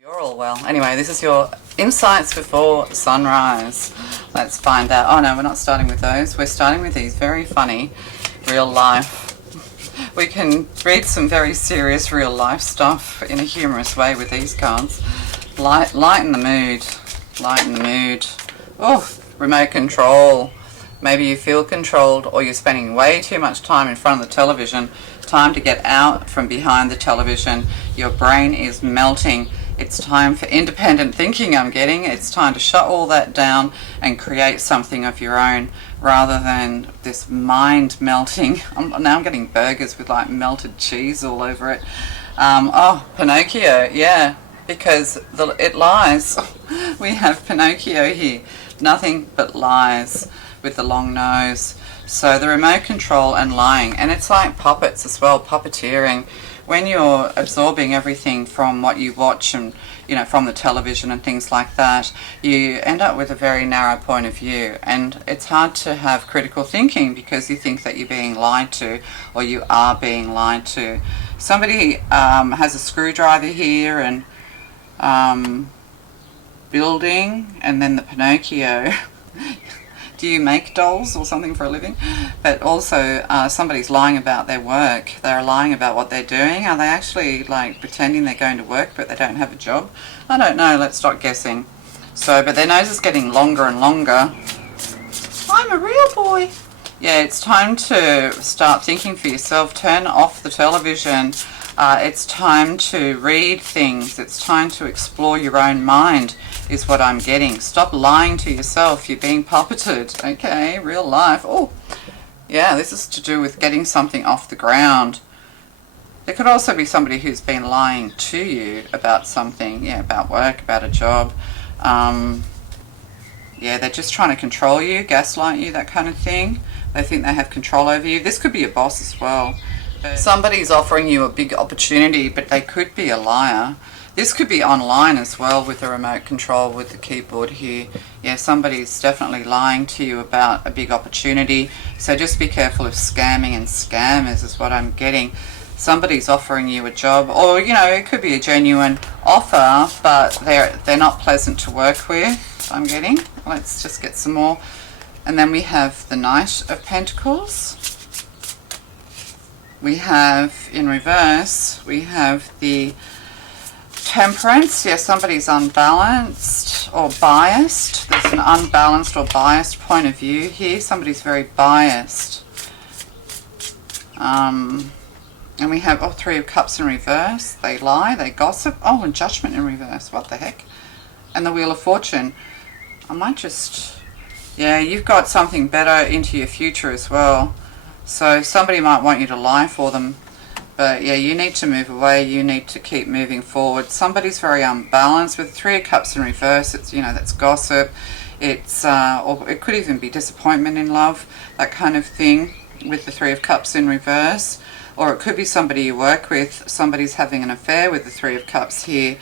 You're all well. Anyway, this is your insights before sunrise. Let's find out. Oh no, we're not starting with those. We're starting with these very funny real life. We can read some very serious real life stuff in a humorous way with these cards. Lighten the mood. Lighten the mood. Oh, remote control. Maybe you feel controlled, or you're spending way too much time in front of the television. Time to get out from behind the television. Your brain is melting. It's time for independent thinking, I'm getting. It's time to shut all that down and create something of your own, rather than this mind melting. Now I'm getting burgers with like melted cheese all over it. Oh, Pinocchio, yeah, because it lies. We have Pinocchio here. Nothing but lies with the long nose. So the remote control and lying, and it's like puppets as well, puppeteering. When you're absorbing everything from what you watch and, you know, from the television and things like that, you end up with a very narrow point of view, and it's hard to have critical thinking because you think that you're being lied to, or you are being lied to. Somebody has a screwdriver here and building, and then the Pinocchio. Do you make dolls or something for a living? But also somebody's lying about their work. They're lying about what they're doing. Are they actually like pretending they're going to work but they don't have a job? I don't know. Let's stop guessing. So, but their nose is getting longer and longer. I'm a real boy. Yeah, it's time to start thinking for yourself. Turn off the television. It's time to read things. It's time to explore your own mind, is what I'm getting. Stop lying to yourself. You're being puppeted. Okay, real life. Oh, yeah, this is to do with getting something off the ground. There could also be somebody who's been lying to you about something, yeah, about work, about a job. Yeah, they're just trying to control you, gaslight you, that kind of thing. They think they have control over you. This could be a boss as well. Somebody's offering you a big opportunity, but they could be a liar. This could be online as well with the remote control with the keyboard here. Yeah, somebody's definitely lying to you about a big opportunity. So just be careful of scamming and scammers is what I'm getting. Somebody's offering you a job, or, you know, it could be a genuine offer, but they're not pleasant to work with, I'm getting. Let's just get some more. And then we have the Knight of Pentacles. We have, in reverse, we have the Temperance. Yeah, somebody's unbalanced or biased. There's an unbalanced or biased point of view here. Somebody's very biased. And we have, oh, Three of Cups in reverse. They lie, they gossip. Oh, and Judgment in reverse. What the heck? And the Wheel of Fortune. I might just, yeah, you've got something better into your future as well. So somebody might want you to lie for them. But yeah, you need to move away. You need to keep moving forward. Somebody's very unbalanced with Three of Cups in reverse. It's, you know, that's gossip. It's or it could even be disappointment in love, that kind of thing with the Three of Cups in reverse. Or it could be somebody you work with. Somebody's having an affair with the Three of Cups here.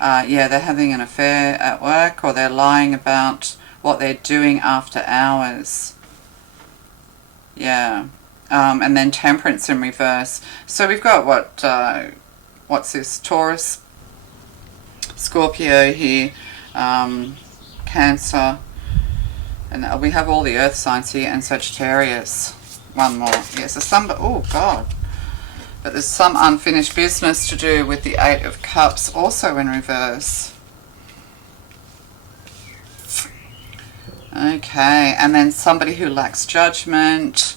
Yeah, they're having an affair at work, or they're lying about what they're doing after hours. Yeah. And then Temperance in reverse. So we've got what's this? Taurus, Scorpio here, Cancer, and we have all the earth signs here, and Sagittarius. One more. Yes, there's some, oh God. But there's some unfinished business to do with the Eight of Cups, also in reverse. Okay, and then somebody who lacks judgment.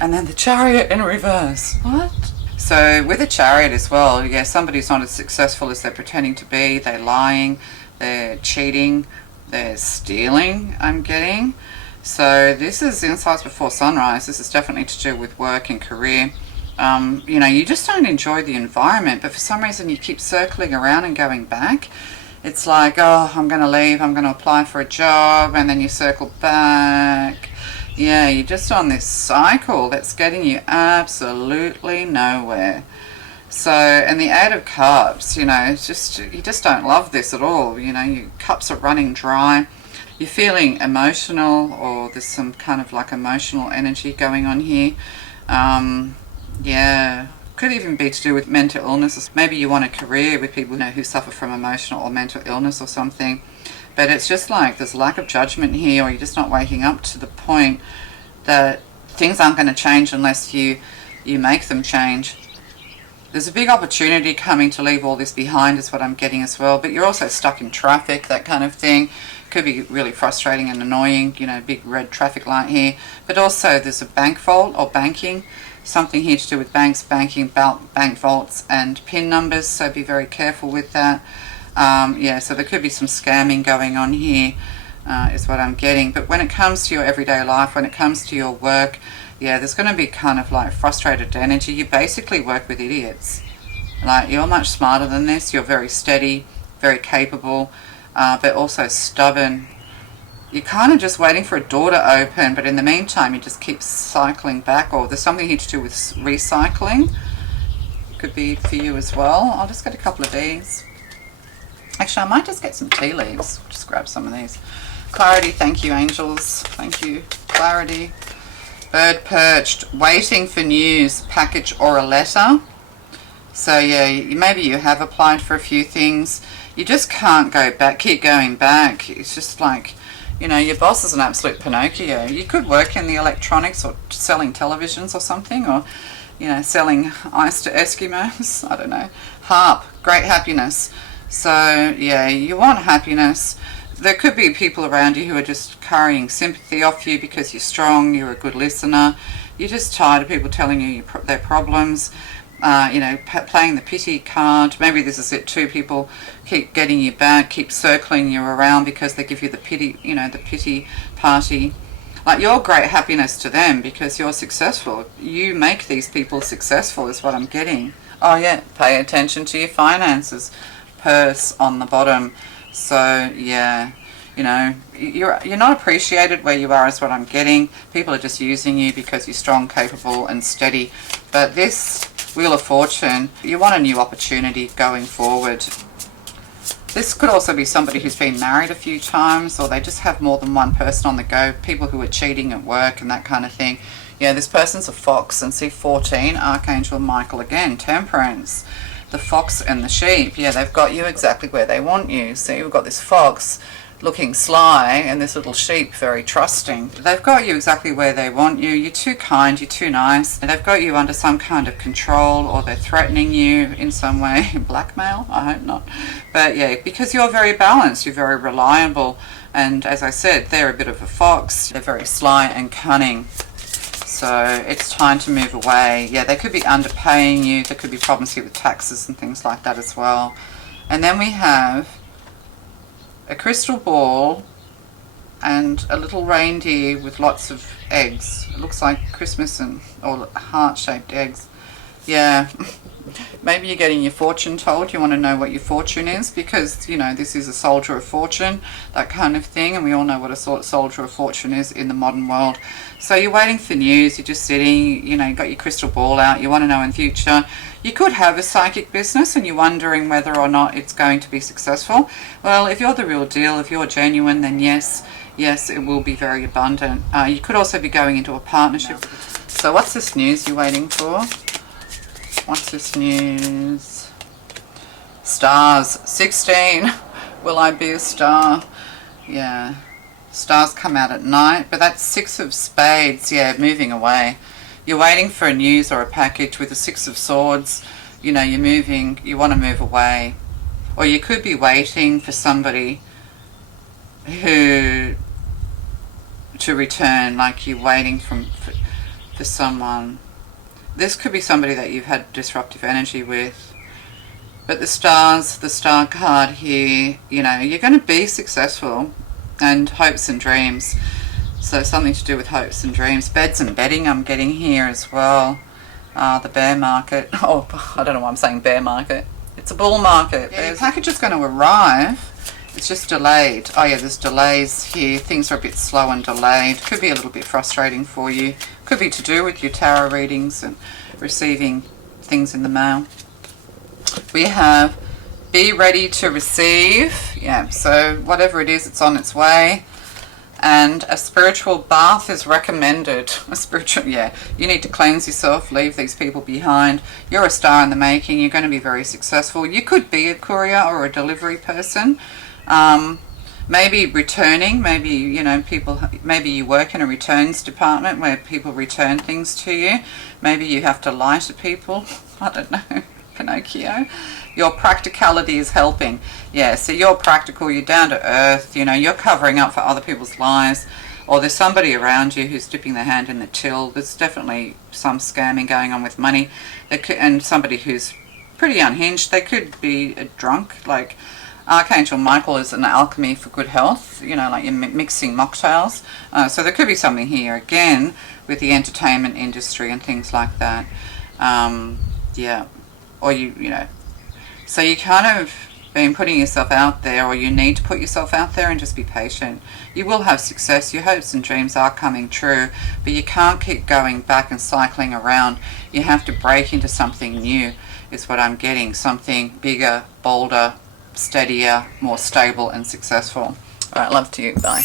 And then the Chariot in reverse. What? So with the Chariot as well, yeah, somebody's not as successful as they're pretending to be. They're lying, they're cheating, they're stealing, I'm getting. So this is Insights Before Sunrise. This is definitely to do with work and career. You know, you just don't enjoy the environment, but for some reason you keep circling around and going back. It's like, oh, I'm going to leave, I'm going to apply for a job, and then you circle back. Yeah, you're just on this cycle that's getting you absolutely nowhere. So, and the Eight of Cups, you know, it's just, you just don't love this at all. You know, your cups are running dry. You're feeling emotional, or there's some kind of like emotional energy going on here. Yeah, Could even be to do with mental illness. Maybe you want a career with people who suffer from emotional or mental illness or something. But it's just like there's a lack of judgment here, or you're just not waking up to the point that things aren't going to change unless you make them change. There's a big opportunity coming to leave all this behind is what I'm getting as well. But you're also stuck in traffic, that kind of thing. Could be really frustrating and annoying, big red traffic light here. But also there's a bank vault or banking. Something here to do with banks, banking, bank vaults and PIN numbers. So be very careful with that. So there could be some scamming going on here, is what I'm getting. But when it comes to your everyday life, when it comes to your work, there's going to be kind of like frustrated energy. You basically work with idiots. Like, you're much smarter than this. You're very steady, very capable, but also stubborn. You're kind of just waiting for a door to open, but in the meantime, you just keep cycling back. Or there's something here to do with recycling. Could be for you as well. I'll just get a couple of these. Actually, I might just get some tea leaves. Just grab some of these. Clarity, thank you, angels. Thank you. Clarity. Bird perched, waiting for news, package or a letter. So maybe you have applied for a few things. You just can't go back, keep going back. It's just like, your boss is an absolute Pinocchio. You could work in the electronics or selling televisions or something, or, selling ice to Eskimos. I don't know. Harp, great happiness. So, you want happiness. There could be people around you who are just carrying sympathy off you because you're strong, you're a good listener. You're just tired of people telling you their problems, playing the pity card. Maybe this is it too. People keep getting you back, keep circling you around because they give you the pity, the pity party. Like, you're great happiness to them because you're successful. You make these people successful is what I'm getting. Oh yeah, pay attention to your finances. Purse on the bottom. So you're not appreciated where you are is what I'm getting. People are just using you because you're strong, capable and steady. But this Wheel of Fortune, you want a new opportunity going forward. This could also be somebody who's been married a few times, or they just have more than one person on the go. People who are cheating at work and that kind of thing. This person's a fox. And see 14, Archangel Michael again, Temperance. The fox and the sheep, they've got you exactly where they want you. See, we've got this fox looking sly and this little sheep very trusting. They've got you exactly where they want you. You're too kind, you're too nice. They've got you under some kind of control, or they're threatening you in some way. Blackmail? I hope not. But because you're very balanced, you're very reliable. And as I said, they're a bit of a fox. They're very sly and cunning. So it's time to move away. They could be underpaying you. There could be problems here with taxes and things like that as well. And then we have a crystal ball and a little reindeer with lots of eggs. It looks like Christmas or heart-shaped eggs. Maybe you're getting your fortune told. You want to know what your fortune is because, this is a soldier of fortune, that kind of thing. And we all know what a soldier of fortune is in the modern world. So you're waiting for news. You're just sitting, you got your crystal ball out. You want to know in future. You could have a psychic business and you're wondering whether or not it's going to be successful. Well, if you're the real deal, if you're genuine, then yes, it will be very abundant. You could also be going into a partnership. So what's this news you're waiting for? What's this news? Stars. 16. Will I be a star? Stars come out at night. But that's 6 of spades. Moving away. You're waiting for a news or a package with the 6 of swords. You're moving. You want to move away. Or you could be waiting for somebody to return. Like you're waiting for someone. This could be somebody that you've had disruptive energy with. But the stars, the star card here, you're going to be successful. And hopes and dreams. So something to do with hopes and dreams. Beds and bedding I'm getting here as well. The bear market. Oh, I don't know why I'm saying bear market. It's a bull market. The package is going to arrive. It's just delayed. There's delays here. Things are a bit slow and delayed. Could be a little bit frustrating for you. Could be to do with your tarot readings and receiving things in the mail. We have be ready to receive. So whatever it is, it's on its way. And a spiritual bath is recommended. A spiritual, yeah, you need to cleanse yourself, leave these people behind. You're a star in the making. You're going to be very successful. You could be a courier or a delivery person. Maybe returning, maybe, you know, people, maybe you work in a returns department where people return things to you. Maybe you have to lie to people. I don't know. Pinocchio. Your practicality is helping. Yeah, so you're practical, you're down to earth, you know, you're covering up for other people's lives, or there's somebody around you who's dipping their hand in the till. There's definitely some scamming going on with money. And somebody who's pretty unhinged. They could be a drunk, like Archangel Michael is an alchemy for good health, you know, like you're mixing mocktails. So there could be something here, again, with the entertainment industry and things like that. Yeah. Or you know, so you kind of been putting yourself out there, or you need to put yourself out there and just be patient. You will have success. Your hopes and dreams are coming true, but you can't keep going back and cycling around. You have to break into something new, is what I'm getting. Something bigger, bolder, steadier, more stable and successful. All right, love to you. Bye.